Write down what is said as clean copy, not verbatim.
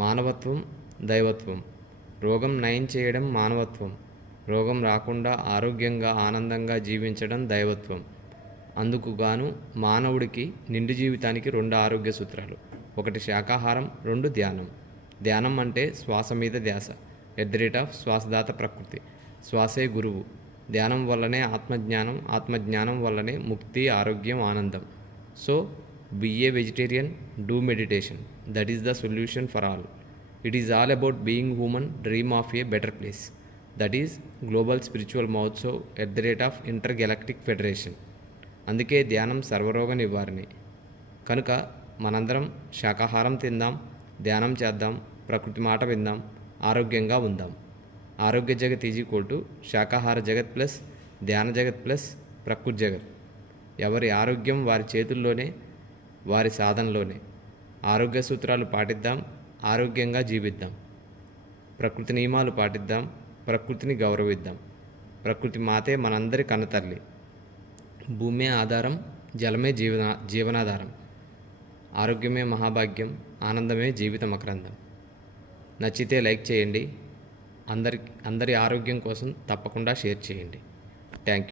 మానవత్వం దైవత్వం. రోగం నయం చేయడం మానవత్వం. రోగం రాకుండా ఆరోగ్యంగా ఆనందంగా జీవించడం దైవత్వం. అందుకు గాను మానవుడికి నిండు జీవితానికి 2 ఆరోగ్య సూత్రాలు. 1 శాకాహారం, 2 ధ్యానం. ధ్యానం అంటే శ్వాస మీద ధ్యాస. శ్వాసదాత ప్రకృతి. శ్వాసే గురువు. ధ్యానం వల్లనే ఆత్మజ్ఞానం, ఆత్మజ్ఞానం వల్లనే ముక్తి, ఆరోగ్యం, ఆనందం. So be a vegetarian, do meditation. That is the solution for all. It is all about being human, dream of a better place. That is Global Spiritual Mahotsav Intergalactic Federation. అందుకే ధ్యానం సర్వరోగ నివారణి. కనుక మనందరం శాకాహారం తిందాం, ధ్యానం చేద్దాం, ప్రకృతి మాట విందాం, ఆరోగ్యంగా ఉందాం. ఆరోగ్య జగత్ శాకాహార జగత్ ప్లస్ ధ్యాన జగత్ ప్లస్ ప్రకృతి జగత్. ఎవరి ఆరోగ్యం వారి చేతుల్లోనే, వారి సాధనలోనే. ఆరోగ్య సూత్రాలు పాటిద్దాం, ఆరోగ్యంగా జీవిద్దాం. ప్రకృతి నియమాలు పాటిద్దాం, ప్రకృతిని గౌరవిద్దాం. ప్రకృతి మాతే మనందరి కన్నతల్లి. భూమే ఆధారం, జలమే జీవనాధారం. ఆరోగ్యమే మహాభాగ్యం, ఆనందమే జీవిత మకరందం. నచ్చితే లైక్ చేయండి. అందరి ఆరోగ్యం కోసం తప్పకుండా షేర్ చేయండి. Thank you.